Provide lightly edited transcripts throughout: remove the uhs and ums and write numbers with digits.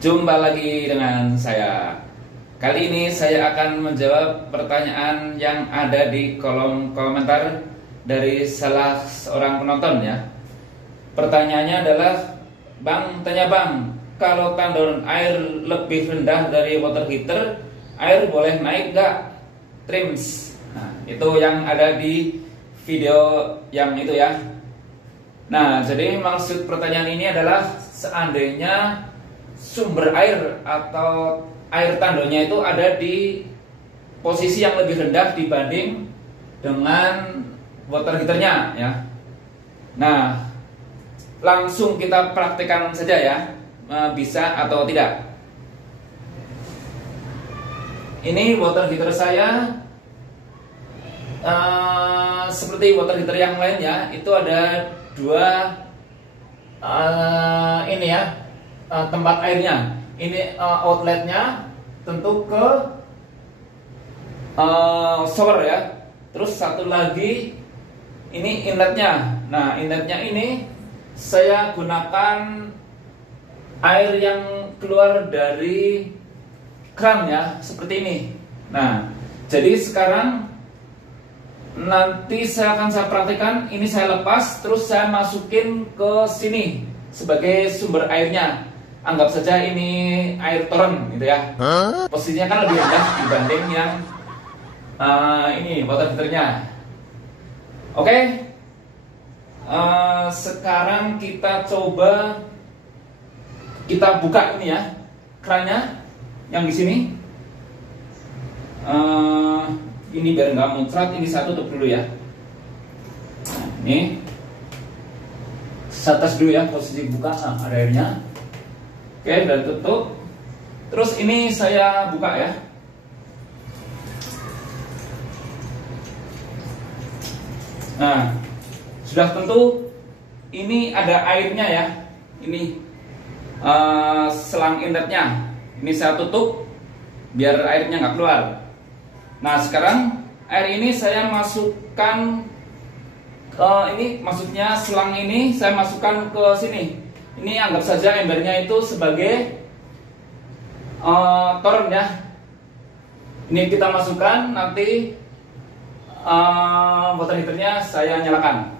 Jumpa lagi dengan saya. Kali ini saya akan menjawab pertanyaan yang ada di kolom komentar dari salah seorang penonton ya. Pertanyaannya adalah, Bang, kalau tandon air lebih rendah dari water heater, air boleh naik nggak? Trims. Nah, itu yang ada di video yang itu ya. Nah, jadi maksud pertanyaan ini adalah seandainya sumber air atau air tandonnya itu ada di posisi yang lebih rendah dibanding dengan water heaternya ya. Nah, langsung kita praktekkan saja ya, bisa atau tidak. Ini water heater saya, seperti water heater yang lain ya, itu ada dua ini ya, tempat airnya. Ini outletnya tentu ke shower ya. Terus satu lagi ini inletnya. Nah, inletnya ini saya gunakan air yang keluar dari kran ya, seperti ini. Nah, jadi sekarang nanti saya praktekkan. Ini saya lepas, terus saya masukin ke sini sebagai sumber airnya. Anggap saja ini air toren gitu ya. Posisinya kan lebih rendah dibanding yang ini water heaternya. Oke. Sekarang kita coba kita buka ini ya, krannya yang di sini. Ini biar nggak muncrat, ini saya tutup dulu ya. Nah, ini saya tes dulu ya posisi buka. Nah, ada airnya. Oke, udah tutup. Terus ini saya buka ya. Nah, sudah tentu ini ada airnya ya. Ini selang inletnya. Ini saya tutup biar airnya nggak keluar. Nah, sekarang air ini saya masukkan ke ini, maksudnya selang ini saya masukkan ke sini. Ini anggap saja embernya itu sebagai toren ya. Ini kita masukkan, nanti water heaternya saya nyalakan.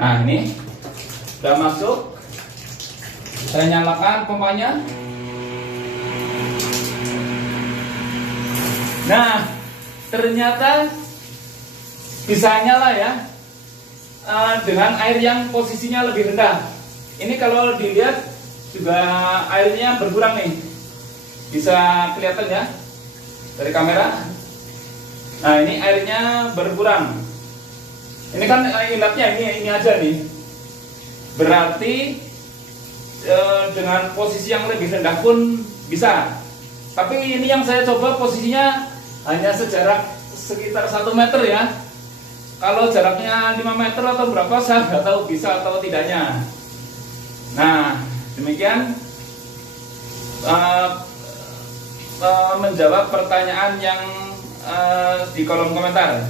Nah, ini sudah masuk. Saya nyalakan pompanya. Nah, ternyata bisa nyala ya, dengan air yang posisinya lebih rendah. Ini kalau dilihat juga airnya berkurang nih, bisa kelihatan ya dari kamera. Nah, ini airnya berkurang. Ini kan inletnya ini aja nih. Berarti dengan posisi yang lebih rendah pun bisa. Tapi ini yang saya coba posisinya hanya sejarak sekitar 1 meter ya. Kalau jaraknya 5 meter atau berapa saya nggak tahu bisa atau tidaknya. Nah, demikian menjawab pertanyaan yang di kolom komentar.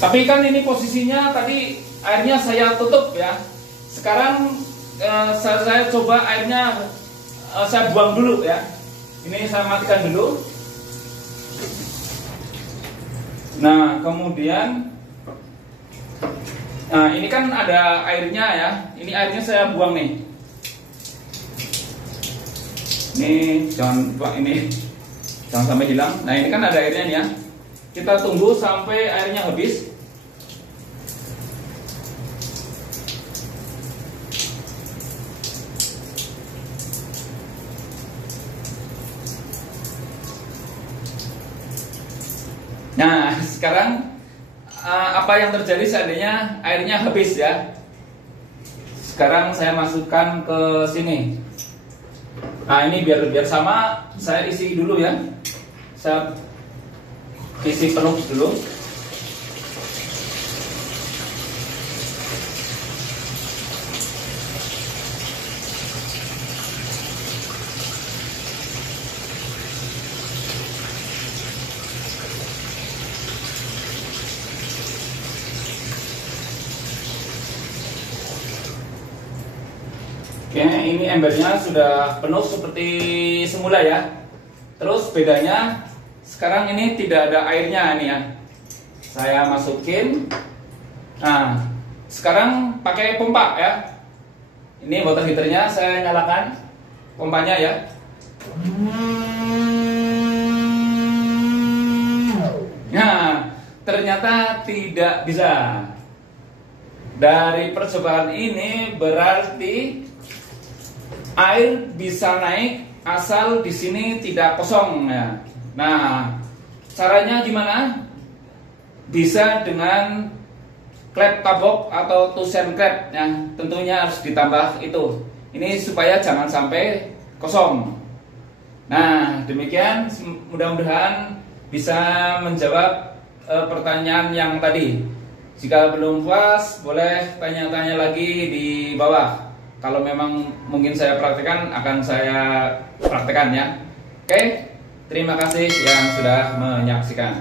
Tapi kan ini posisinya tadi airnya saya tutup ya. Sekarang saya coba airnya saya buang dulu ya. Ini saya matikan dulu. Nah, kemudian ini kan ada airnya ya. Ini airnya saya buang nih. Ini jangan sampai hilang. Nah, ini kan ada airnya nih ya. Kita tunggu sampai airnya habis. Nah, sekarang apa yang terjadi seandainya airnya habis ya? Sekarang saya masukkan ke sini. Nah, ini biar sama, saya isi dulu ya. Saya isi penuh dulu. Oke, Oke, ini embernya sudah penuh seperti semula ya. Terus bedanya sekarang ini tidak ada airnya nih ya. Saya masukin. Nah, sekarang pakai pompa ya. Ini water heaternya saya nyalakan pompanya ya. Nah, ternyata tidak bisa. Dari percobaan ini berarti air bisa naik asal di sini tidak kosong ya. Nah, caranya gimana? Bisa dengan klep kabok atau tusen klep ya. Tentunya harus ditambah itu. Ini supaya jangan sampai kosong. Nah, demikian mudah-mudahan bisa menjawab pertanyaan yang tadi. Jika belum puas, boleh tanya-tanya lagi di bawah. Kalau memang mungkin saya praktekkan, akan saya praktekkan ya. Oke, terima kasih yang sudah menyaksikan.